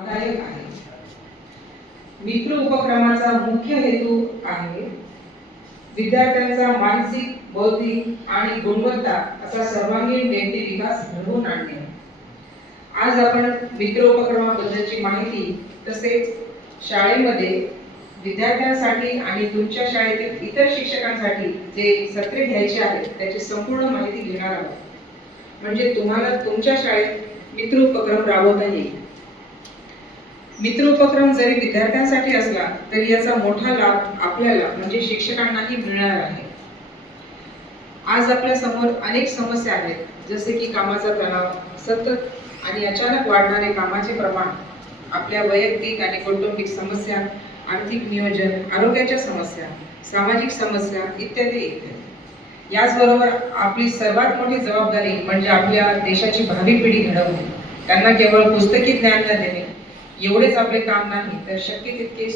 लाभदायक आहे। मित्र उपक्रमाचा मुख्य हेतू आहे विद्यार्थ्यांचा मानसिक, बौद्धिक आणि गुणवत्ता असा सर्वांगीण व्यक्ती विकास घडवून आणणे। आज आपण मित्र उपक्रमाबद्दलची माहिती तसेच शाळेमध्ये विद्यार्थ्यांसाठी आणि तुमच्या शाळेतील इतर शिक्षकांसाठी जे सत्रे घ्यायचे आहेत त्याची संपूर्ण माहिती घेणार आहोत, म्हणजे तुम्हाला तुमच्या शाळेत मित्र उपक्रम राबवता येईल। मित्र उपक्रम जरी विद्यार्थ्यांसाठी असला तरी याचा मोठा लाभ आपल्याला म्हणजे शिक्षकांनाही मिळणार आहे। आज आपल्या समोर अनेक समस्या आहेत, जसे की कामाचा तणाव, सतत आणि अचानक वाढणारे कामाचे प्रमाण, आपल्या वैयक्तिक आणि कौटुंबिक समस्या, आर्थिक नियोजन, आरोग्याच्या समस्या, सामाजिक समस्या इत्यादी इत्यादी। याचबरोबर आपली सर्वात मोठी जबाबदारी म्हणजे आपल्या देशाची भावी पिढी घडवणे। त्यांना केवळ पुस्तकी ज्ञान न देणे एवढेच आपले काम नाही, तर शक्य तितके